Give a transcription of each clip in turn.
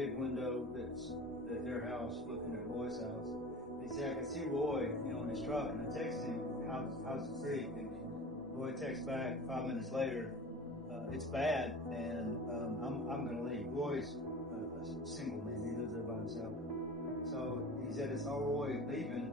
big window that's at their house, looking at Roy's house. He said, I can see Roy, in his truck, and I texted him, how's the creek? And Roy texts back 5 minutes later, it's bad, and I'm going to leave. Roy's a single man. He lives there by himself. So he said, it's all Roy leaving,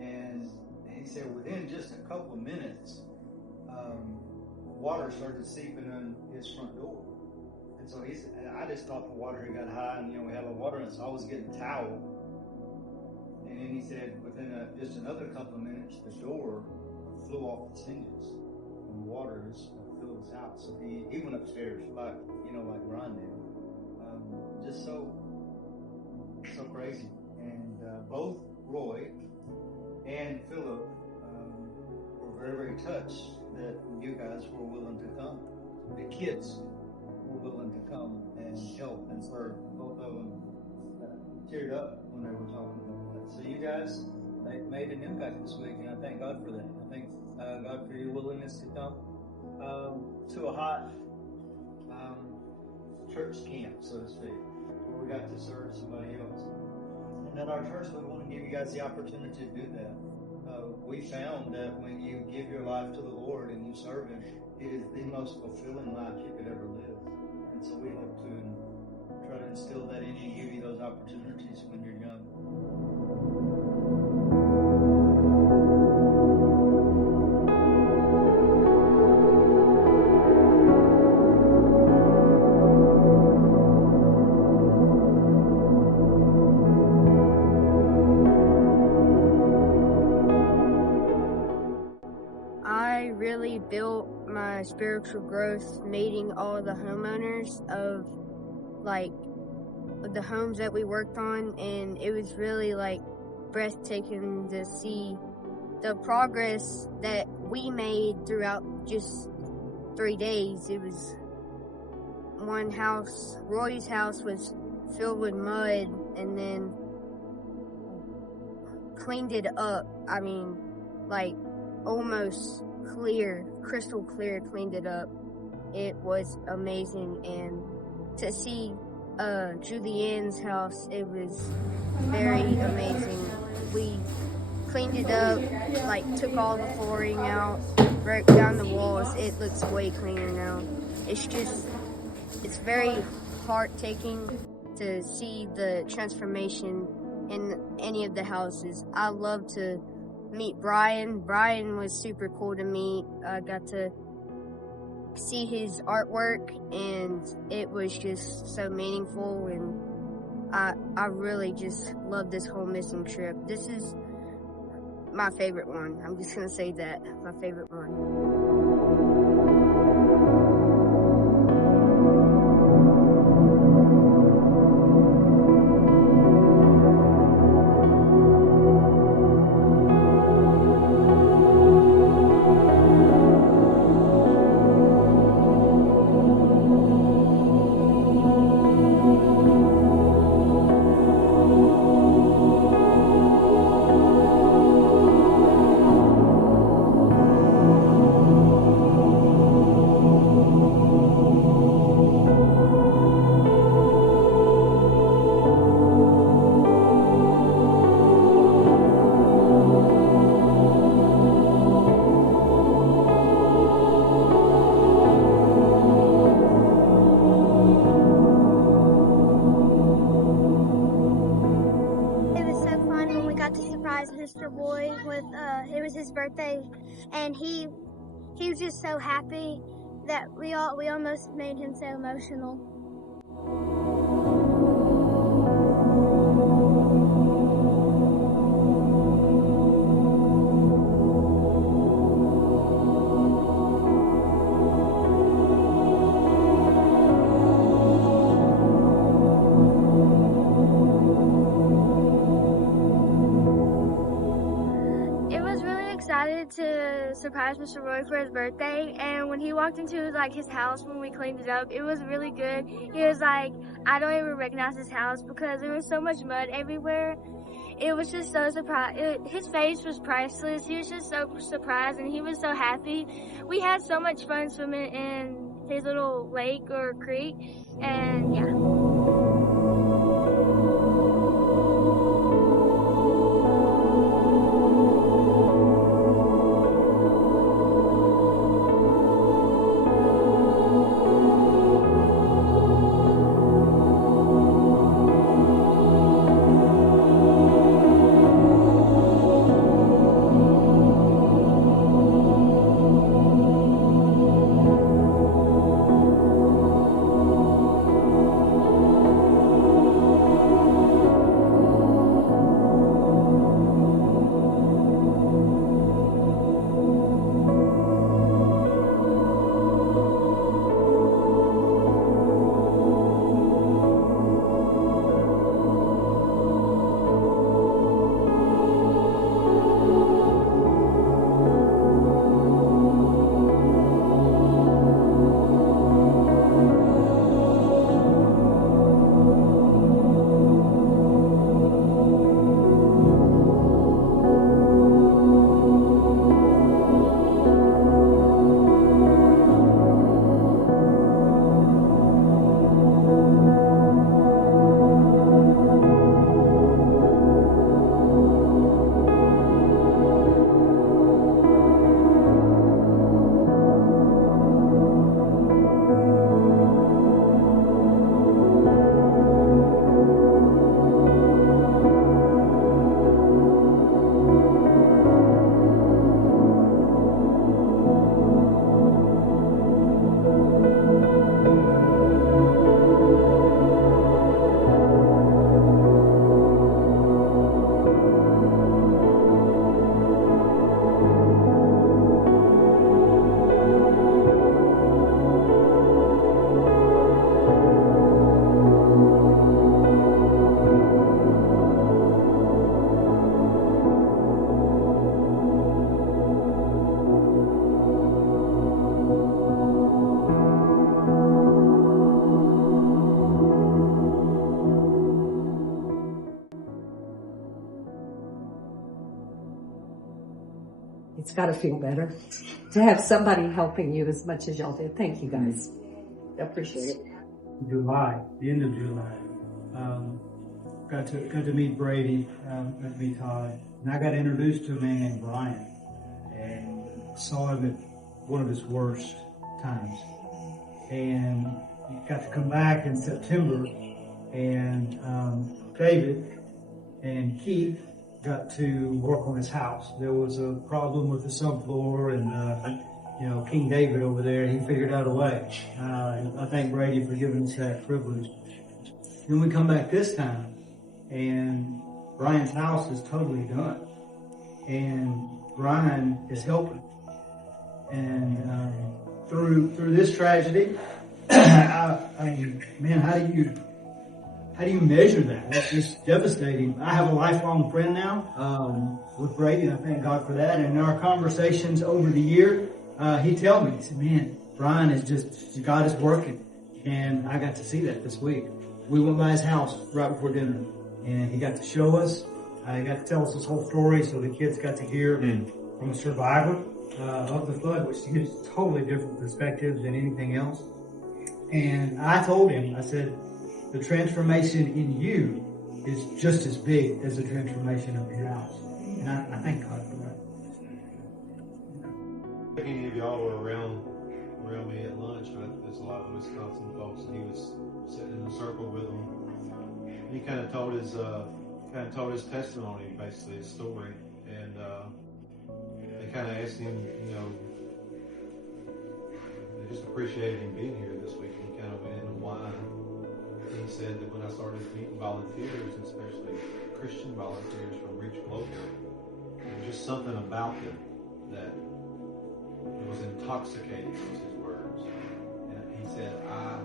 and he said within just a couple of minutes, water started seeping in his front door. And so I just thought the water had got high, and we had a lot of water in it, so I was getting a towel. And then he said within just another couple of minutes, the door flew off its hinges, and water just filled his house. So he went upstairs like Ron did. Just so crazy. And both Roy and Philip were very, very touched that you guys were willing to come. The kids were willing to come and help and serve. Both of them teared up when they were talking about that. So you guys made an impact this week, and I thank God for that. I thank God for your willingness to come to a hot church camp, so to speak, where we got to serve somebody else. And at our church, we want to give you guys the opportunity to do that. We found that when you give your life to the Lord and you serve Him, it is the most fulfilling life you could ever live. And so we hope to try to instill that in you and give you those opportunities when you're young. I really built my spiritual growth meeting all the homeowners of the homes that we worked on, and it was really breathtaking to see the progress that we made throughout just 3 days. It was one house, Roy's house, was filled with mud, and then cleaned it up. I mean, almost clear, crystal clear, cleaned it up. It was amazing. And to see Julianne's house, it was very amazing. We cleaned it up, took all the flooring out, broke down the walls. It looks way cleaner now. It's very heart-taking to see the transformation in any of the houses. I love to meet Brian. Brian was super cool to meet. I got to see his artwork, and it was just so meaningful, and I really just love this whole missing trip. This is my favorite one. I'm just gonna say that, my favorite one. Mr. Boy with it was his birthday, and he was just so happy that we almost made him so emotional. To surprise Mr. Roy for his birthday, and when he walked into his house when we cleaned it up, it was really good. He was like, I don't even recognize his house because there was so much mud everywhere. It was just so surprised. His face was priceless. He was just so surprised, and he was so happy. We had so much fun swimming in his little lake or creek, and yeah. it's got to feel better to have somebody helping you as much as y'all did. Thank you guys. I appreciate it. July, the end of July, got to meet Brady, got to meet Todd, and I got introduced to a man named Brian, and saw him at one of his worst times, and got to come back in September, and David and Keith got to work on his house. There was a problem with the subfloor, and King David over there, he figured out a way. I thank Brady for giving us that privilege. Then we come back this time, and Brian's house is totally done, and Brian is helping. And through this tragedy, man, how do you measure that? It's just devastating. I have a lifelong friend now with Brady, and I thank God for that. And in our conversations over the year, he told me, he said, man, Brian is just, God is working. And I got to see that this week. We went by his house right before dinner, and he got to show us. He got to tell us his whole story, so the kids got to hear from a survivor of the flood, which gives totally different perspectives than anything else. And I told him, I said, the transformation in you is just as big as the transformation of your house. And I thank God for that. If any of y'all were around me at lunch, there's a lot of Wisconsin folks, and he was sitting in a circle with them. And he kind of told his testimony, basically his story, and they kind of asked him, they just appreciated him being here this week, and he kind of went into why. And he said that when I started meeting volunteers, especially Christian volunteers from Reach Global, there was just something about them that it was intoxicating, was his words. And he said, I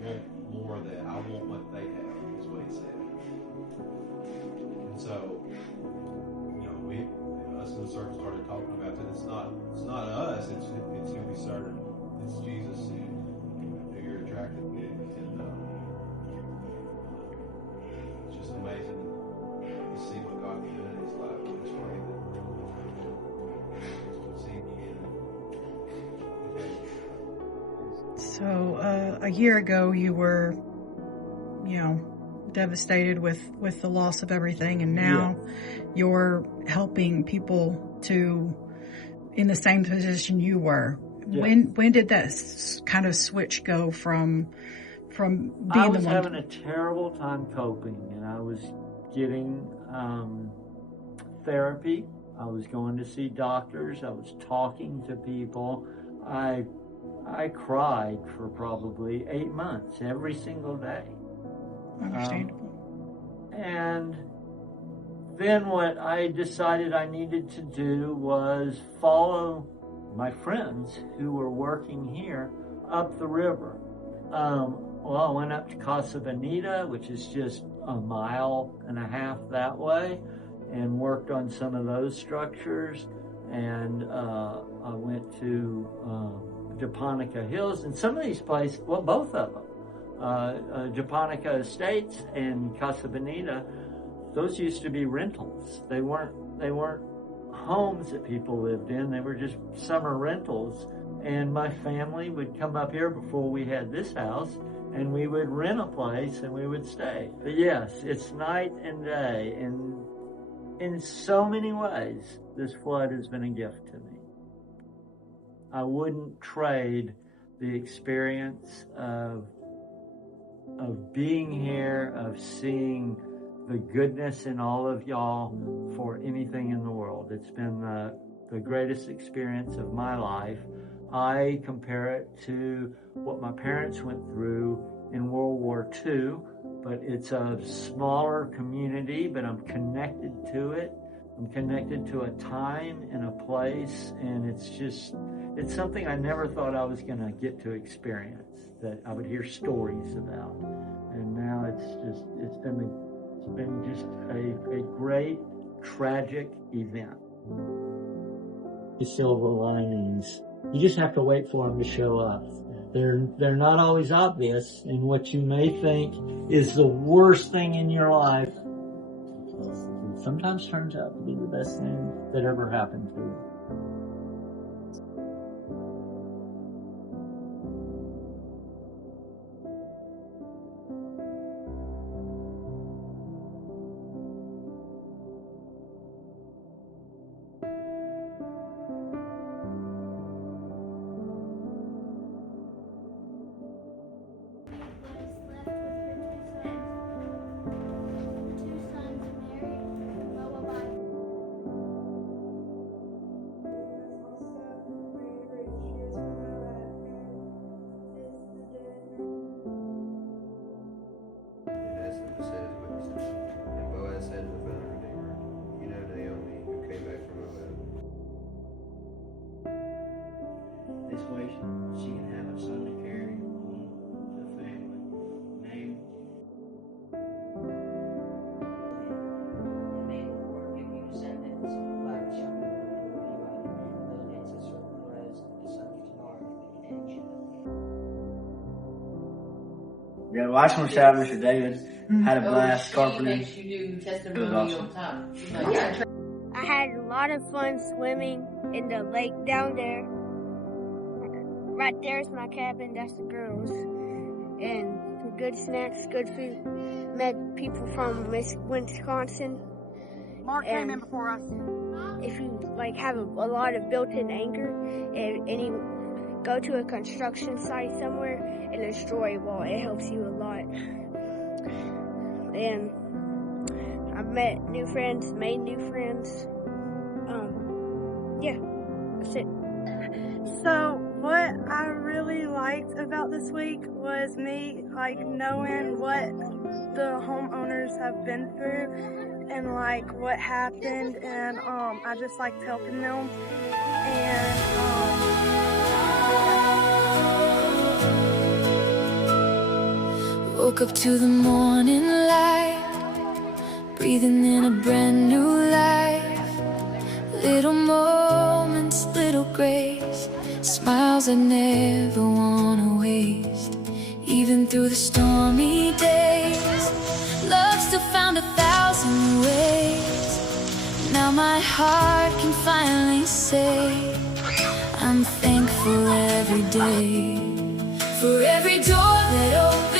want more of that. I want what they have, is what he said. And so, us in the circle started talking about that. It's not us, it's who we serve. It's Jesus who you're attracted to. And it's just amazing to see what God can do in his life. I just pray that So a year ago, you were, devastated with the loss of everything, and now you're helping people in the same position you were. Yeah. When did that kind of switch go from being the one? I was having a terrible time coping, and I was getting therapy. I was going to see doctors. I was talking to people. I cried for probably 8 months, every single day. Understandable. And then what I decided I needed to do was follow my friends who were working here up the river. I went up to Casa Bonita, which is just a mile and a half that way, and worked on some of those structures. And I went to Japonica Hills, and some of these places, well, both of them, Japonica Estates and Casa Bonita, those used to be rentals. They weren't homes that people lived in. They were just summer rentals. And my family would come up here before we had this house, and we would rent a place and we would stay. But yes, it's night and day, and in so many ways, this flood has been a gift to me. I wouldn't trade the experience of being here, of seeing the goodness in all of y'all for anything in the world. It's been the greatest experience of my life. I compare it to what my parents went through in World War II, but it's a smaller community, but I'm connected to it. I'm connected to a time and a place, and it's something I never thought I was going to get to experience, that I would hear stories about. And now it's been just a great, tragic event. The silver linings. You just have to wait for them to show up. They're not always obvious, and what you may think is the worst thing in your life sometimes turns out to be the best thing that ever happened to you. This way she can have a son to carry on the family name. And they will give you descendants like shall be you those ancestors as the sons of Tamar and Judah. Yeah, well, I just want to shout out Mr. David. Had a blast carpenting. It was awesome. I had a lot of fun swimming in the lake down there. Right there's my cabin, that's the girls. And good snacks, good food. Met people from Wisconsin. Mark came in before us. If you like have a lot of built-in anger and you go to a construction site somewhere and destroy a wall, it helps you a lot. And I've met new friends, made new friends. Yeah, that's it. So what I really liked about this week was me knowing what the homeowners have been through and what happened, and I just liked helping them. And woke up to the morning light, breathing in a brand new life. Little moments, little grace, smiles I never wanna waste. Even through the stormy days, love still found 1,000 ways. Now my heart can finally say I'm thankful every day for every door that opens,